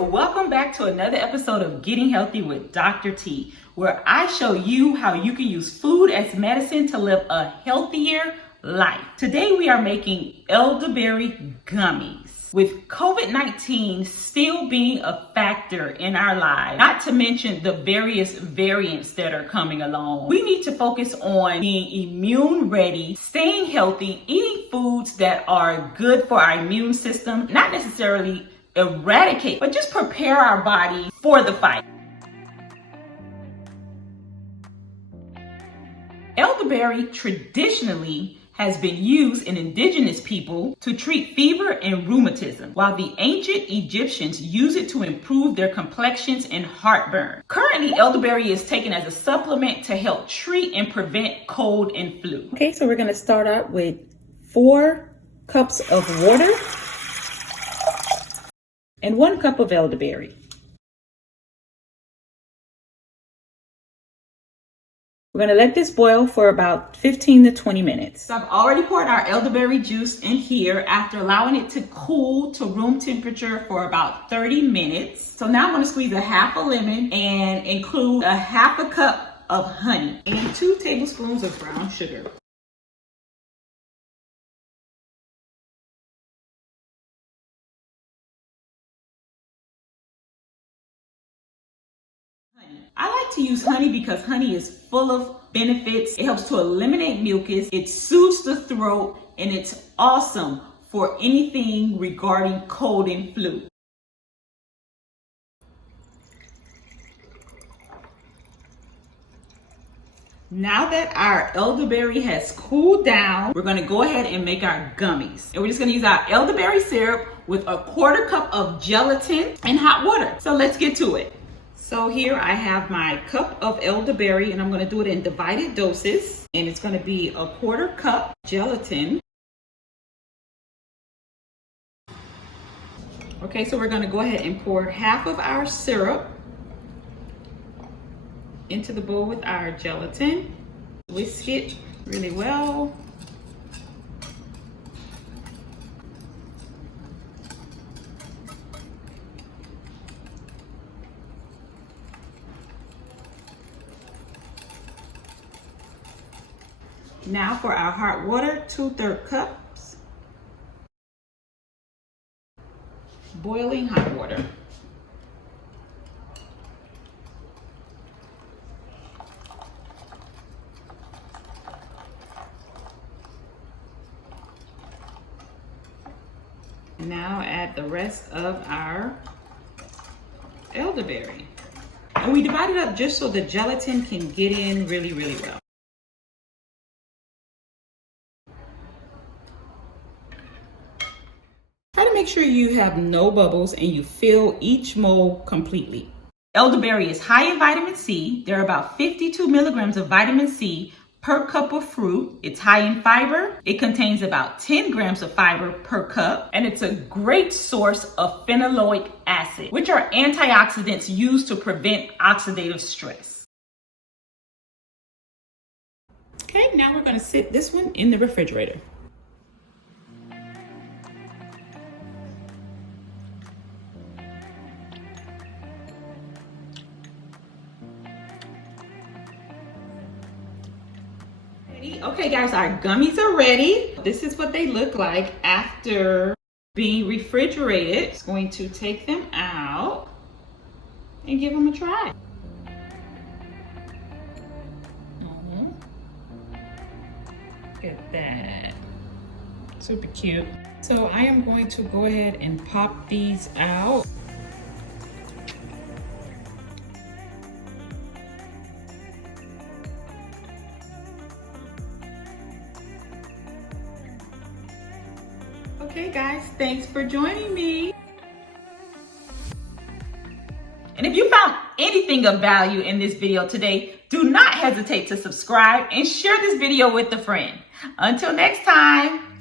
welcome back to another episode of Getting Healthy with Dr. T, where I show you how you can use food as medicine to live a healthier life. Today we are making elderberry gummies. With COVID-19 still being a factor in our lives, not to mention the various variants that are coming along, we need to focus on being immune ready, staying healthy, eating foods that are good for our immune system, not necessarily eradicate, but just prepare our body for the fight. Elderberry traditionally has been used in indigenous people to treat fever and rheumatism, while the ancient Egyptians used it to improve their complexions and heartburn. Currently, elderberry is taken as a supplement to help treat and prevent cold and flu. Okay, so we're gonna start out with 4 cups of water and 1 cup of elderberry. We're gonna let this boil for about 15 to 20 minutes. So I've already poured our elderberry juice in here after allowing it to cool to room temperature for about 30 minutes. So now I'm gonna squeeze a half a lemon and include a half a cup of honey and 2 tablespoons of brown sugar. I like to use honey because honey is full of benefits. It helps to eliminate mucus, it soothes the throat, and it's awesome for anything regarding cold and flu. Now that our elderberry has cooled down, we're gonna go ahead and make our gummies. And we're just gonna use our elderberry syrup with a 1/4 cup of gelatin and hot water. So let's get to it. So here I have my cup of elderberry, and I'm going to do it in divided doses. And it's going to be a 1/4 cup gelatin. Okay, so we're going to go ahead and pour half of our syrup into the bowl with our gelatin. Whisk it really well. Now for our hot water, 2/3 cups. Boiling hot water. Now add the rest of our elderberry. And we divide it up just so the gelatin can get in really, really well. Try to make sure you have no bubbles and you fill each mold completely. Elderberry is high in vitamin C. There are about 52 milligrams of vitamin C per cup of fruit. It's high in fiber. It contains about 10 grams of fiber per cup. And it's a great source of phenolic acid, which are antioxidants used to prevent oxidative stress. Okay, now we're going to sit this one in the refrigerator. Okay guys, our gummies are ready. This is what they look like after being refrigerated. Just going to take them out and give them a try. Look at that. Super cute. So I am going to go ahead and pop these out. Okay guys, thanks for joining me. And if you found anything of value in this video today, do not hesitate to subscribe and share this video with a friend. Until next time.